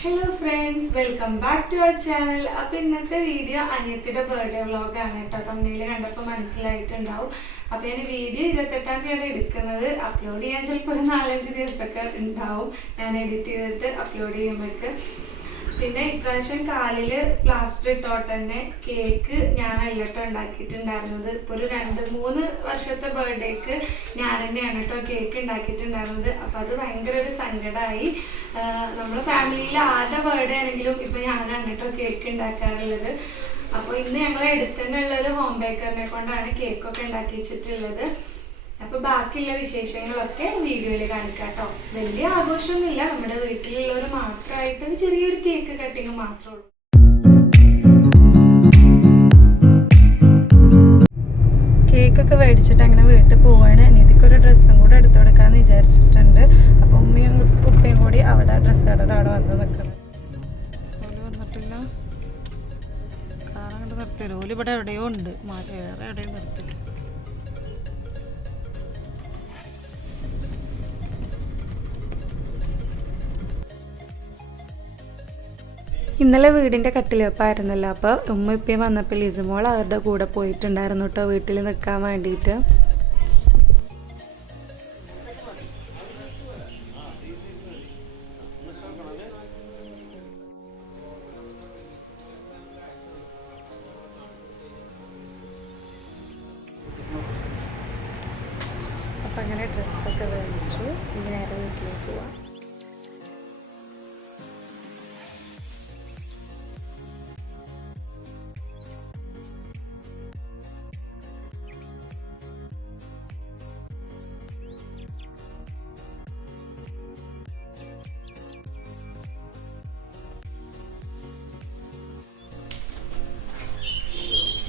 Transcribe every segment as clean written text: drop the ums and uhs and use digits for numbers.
Hello friends, welcome back to our channel. അപ്പോൾ ഇന്നത്തെ video അനിയത്തിയുടെ ബർത്ത്ഡേ വ്ളോഗ് ആണ് കേട്ടോ. തമിഴിൽ കണ്ടപ്പോൾ മനസ്സിലായിട്ടുണ്ടാവും. അപ്പോൾ ഞാൻ വീഡിയോ 28-ാം തീയതിയാണ് എടുക്കുന്നത്. അപ്ലോഡ് ചെയ്യാൻ ചിലപ്പോൾ ഒരു 4-5 ദിവസമൊക്കെ ഉണ്ടാവും ഞാൻ എഡിറ്റ് ചെയ്തിട്ട് അപ്ലോഡ് ചെയ്യുമ്പോഴേക്ക്. പിന്നെ ഇപ്രാവശ്യം കാലിൽ പ്ലാസ്റ്റർ ഇട്ടോട്ട് തന്നെ കേക്ക് ഞാനല്ല കേട്ടോ ഉണ്ടാക്കിയിട്ടുണ്ടായിരുന്നത്. ഇപ്പോൾ ഒരു 2-3 വർഷത്തെ ബർത്ത്ഡേക്ക് ഞാൻ തന്നെയാണ് കേട്ടോ കേക്ക് ഉണ്ടാക്കിയിട്ടുണ്ടായിരുന്നത്. അപ്പോൾ അത് ഭയങ്കര ഒരു സങ്കടമായി. നമ്മുടെ ഫാമിലിയിൽ ആരുടെ ബർത്ത്ഡേ ആണെങ്കിലും ഇപ്പോൾ ഞാനാണ് കേട്ടോ കേക്ക് ഉണ്ടാക്കാറുള്ളത്. അപ്പോൾ ഇന്ന് ഞങ്ങളെ അടുത്ത് തന്നെ ഉള്ളൊരു ഹോം ബേക്കറിനെ കൊണ്ടാണ് കേക്കൊക്കെ ഉണ്ടാക്കി വെച്ചിട്ടുള്ളത്. അപ്പോൾ ബാക്കിയുള്ള വിശേഷങ്ങളൊക്കെ വീഡിയോയിൽ കാണിക്കാം കേട്ടോ. വലിയ ആഘോഷമൊന്നുമില്ല, നമ്മുടെ വീട്ടിലുള്ളവർ മാത്രമായിട്ട് ചെറിയൊരു കേക്ക് കട്ടിങ് മാത്രമേ ഉള്ളൂ. കേക്കൊക്കെ മേടിച്ചിട്ട് അങ്ങനെ വീട്ടിൽ പോവാണ്. അനിയത്തിക്കൊരു ഡ്രസ്സും കൂടെ എടുത്തു കൊടുക്കാമെന്ന് വിചാരിച്ചിട്ടുണ്ട്. അപ്പോൾ ഉമ്മയും ഉപ്പയും കൂടി അവിടെ ഡ്രസ്സ് കടയുടെ അവിടെ വന്ന് നിൽക്കണം. ഓല് വന്നിട്ടില്ല, കാറങ്ങോട്ട് നിർത്തില്ല. ഓല് ഇവിടെ എവിടെയോ ഉണ്ട്, വേറെ എവിടെയും നിർത്തില്ല. ഇന്നലെ വീടിൻ്റെ കട്ടിലെപ്പായിരുന്നല്ലോ. അപ്പോൾ ഉമ്മ ഇപ്പം വന്നപ്പോൾ ലിസുമോൾ അവരുടെ കൂടെ പോയിട്ടുണ്ടായിരുന്നു കേട്ടോ വീട്ടിൽ നിൽക്കാൻ വേണ്ടിയിട്ട്. അപ്പം അങ്ങനെ ഡ്രസ്സൊക്കെ മേടിച്ചു. ഇനി നേരെ വീട്ടിലേക്ക് പോവാം.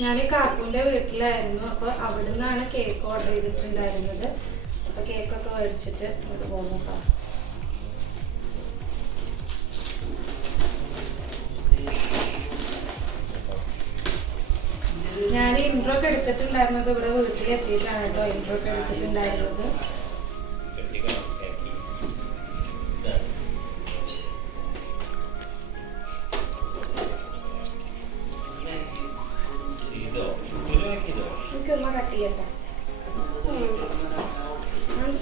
ഞാൻ ഈ കാക്കൂൻ്റെ വീട്ടിലായിരുന്നു. അപ്പോൾ അവിടെ നിന്നാണ് കേക്ക് ഓർഡർ ചെയ്തിട്ടുണ്ടായിരുന്നത്. അപ്പോൾ കേക്കൊക്കെ മേടിച്ചിട്ട് ഇങ്ങോട്ട് പോകുന്നു കേട്ടോ. ഞാൻ ഇൻട്രോ ഒക്കെ എടുത്തിട്ടുണ്ടായിരുന്നത് ഇവിടെ വീട്ടിലെത്തിയിട്ടാണ് കേട്ടോ ഇൻട്രോ ഒക്കെ എടുത്തിട്ടുണ്ടായിരുന്നത്. എനിക്ക് ഉമ്മ കട്ട് ചെയ്യട്ടെ,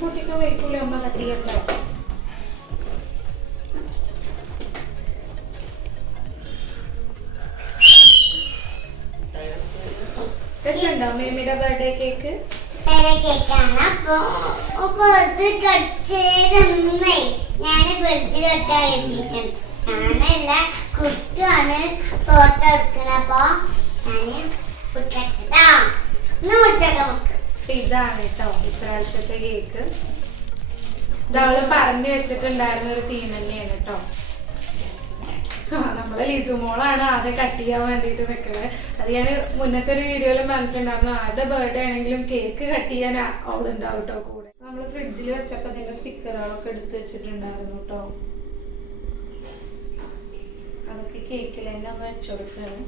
പൊട്ടിക്കാൻ വയ്ക്കൂലേ ഉമ്മ കട്ട് ചെയ്യട്ടെ. രസമുണ്ടോ മേമിയുടെ ബർത്ത്ഡേ കേക്ക്? കേക്കാണ്. അപ്പൊ ഇത് കടിച്ചേരൊന്നേ ഞാൻ ഫ്രിഡ്ജിൽ വെക്കാൻ എത്തിയിട്ടുണ്ട്. ഞാനല്ല കുട്ടിയാണ് ഫോട്ടോ എടുക്കുന്നത്. അപ്പൊ ഇതാണ് കേട്ടോ ഇപ്രാവശ്യത്തെ കേക്ക്. ഇതവള് പറഞ്ഞു വെച്ചിട്ടുണ്ടായിരുന്ന ഒരു തീം തന്നെയാണ് കേട്ടോ. നമ്മളെ ലിസുമോളാണ് ആദ്യം കട്ട് ചെയ്യാൻ വേണ്ടിയിട്ട് നിൽക്കുന്നത്. അത് ഞാൻ മുന്നത്തെ ഒരു വീഡിയോയിൽ പറഞ്ഞിട്ടുണ്ടായിരുന്നു. ആരുടെ ബർത്ത്ഡേ ആണെങ്കിലും കേക്ക് കട്ട് ചെയ്യാൻ അവളുണ്ടാവും കേട്ടോ കൂടെ. നമ്മൾ ഫ്രിഡ്ജിൽ വെച്ചപ്പോൾ അതിൻ്റെ സ്റ്റിക്കറുകളൊക്കെ എടുത്ത് വെച്ചിട്ടുണ്ടായിരുന്നു കേട്ടോ. അതൊക്കെ കേക്കിൽ തന്നെ ഒന്ന് വെച്ചു കൊടുക്കുകയാണ്.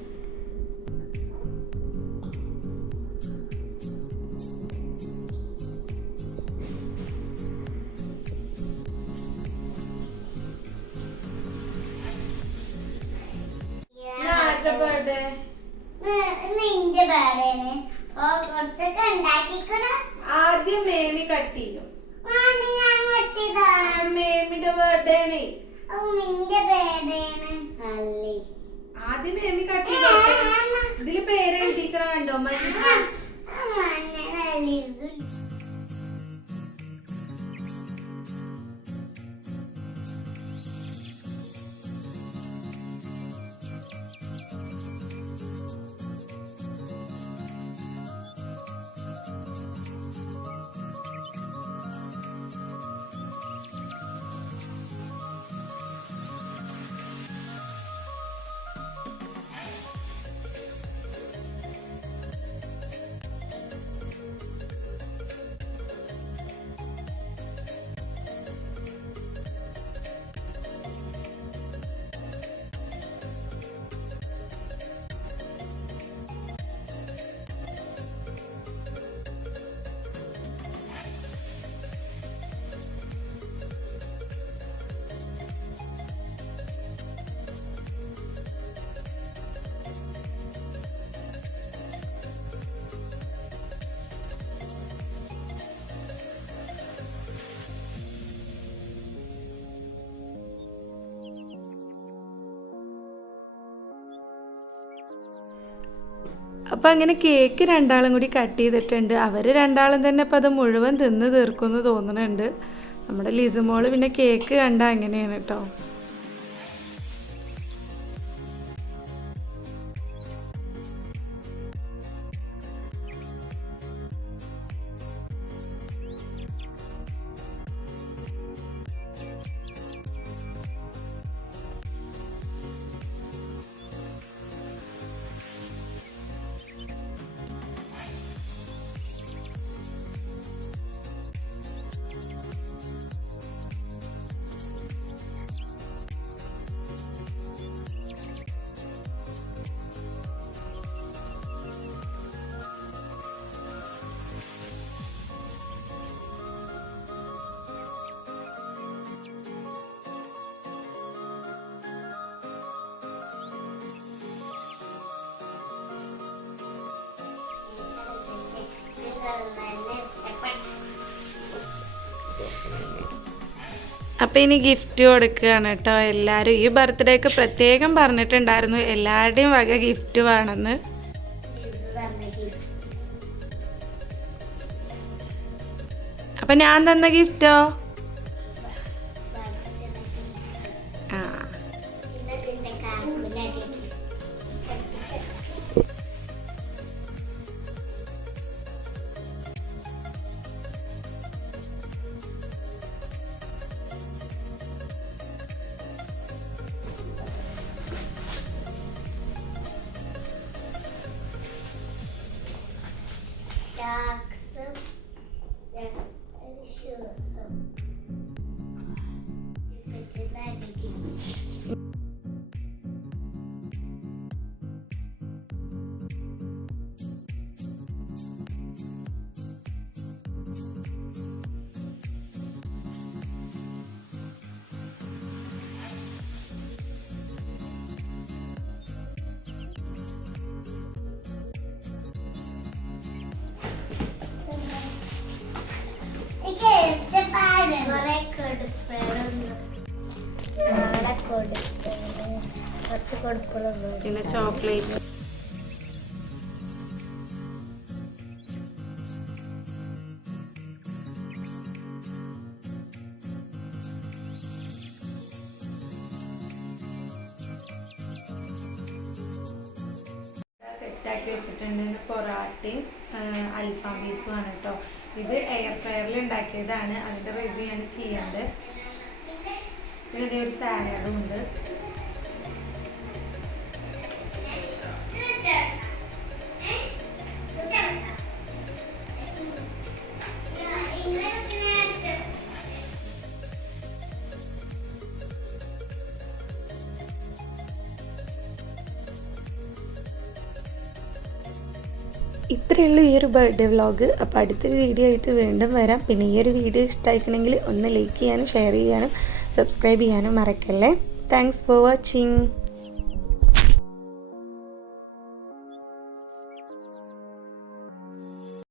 നിന്റെ ബർത്ത്ഡേന് കുറച്ചൊക്കെ ഉണ്ടാക്കിക്കണ. ആദ്യം മേമി കട്ട് ചെയ്യും. ഞാൻ കട്ടിയതാണ്. മേമിന്റെ ബർത്ത്ഡേ ആണ്. നിന്റെ ബർത്ത്ഡേന് അല്ലേ ആദ്യം മേമി കട്ട് ചെയ്തോട്ടെ. ഇതില് പേരെഴുതിക്കണ കണ്ടോ? അപ്പോൾ അങ്ങനെ കേക്ക് രണ്ടാളും കൂടി കട്ട് ചെയ്തിട്ടുണ്ട്. അവർ രണ്ടാളും തന്നെ ഇപ്പോൾ അത് മുഴുവൻ തിന്ന് തീർക്കുമെന്ന് തോന്നുന്നുണ്ട്. നമ്മുടെ ലിസുമോള് പിന്നെ കേക്ക് കണ്ട അങ്ങനെയാണ് കേട്ടോ. അപ്പോൾ ഇനി ഗിഫ്റ്റ് കൊടുക്കുകയാണ് കേട്ടോ എല്ലാവരും. ഈ ബർത്ത്ഡേക്ക് പ്രത്യേകം പറഞ്ഞിട്ടുണ്ടായിരുന്നു എല്ലാവരുടെയും വക ഗിഫ്റ്റ് വേണമെന്ന്. അപ്പം ഞാൻ തന്ന ഗിഫ്റ്റോ? ആ പിന്നെ ചോക്ലേറ്റ്. സെറ്റാക്കി വെച്ചിട്ടുണ്ട്. പൊറാട്ടയും അൽഫാം പീസും ആണ് കേട്ടോ. ഇത് എയർ ഫ്രയറിൽ ഉണ്ടാക്കിയതാണ്. അതിൻ്റെ റിവ്യൂ ആണ് ചെയ്യാണ്ട്. പിന്നെ ഇതേ ഒരു സാലഡും ഉണ്ട്. ഇത്രയേ ഉള്ളൂ ഈ ഒരു ബർത്ത്ഡേ വ്ളോഗ്. അപ്പോൾ അടുത്തൊരു വീഡിയോ ആയിട്ട് വീണ്ടും വരാം. പിന്നെ ഈ ഒരു വീഡിയോ ഇഷ്ടമായിക്കണമെങ്കിൽ ഒന്ന് ലൈക്ക് ചെയ്യാനും ഷെയർ ചെയ്യാനും സബ്സ്ക്രൈബ് ചെയ്യാനും മറക്കല്ലേ. Thanks for watching.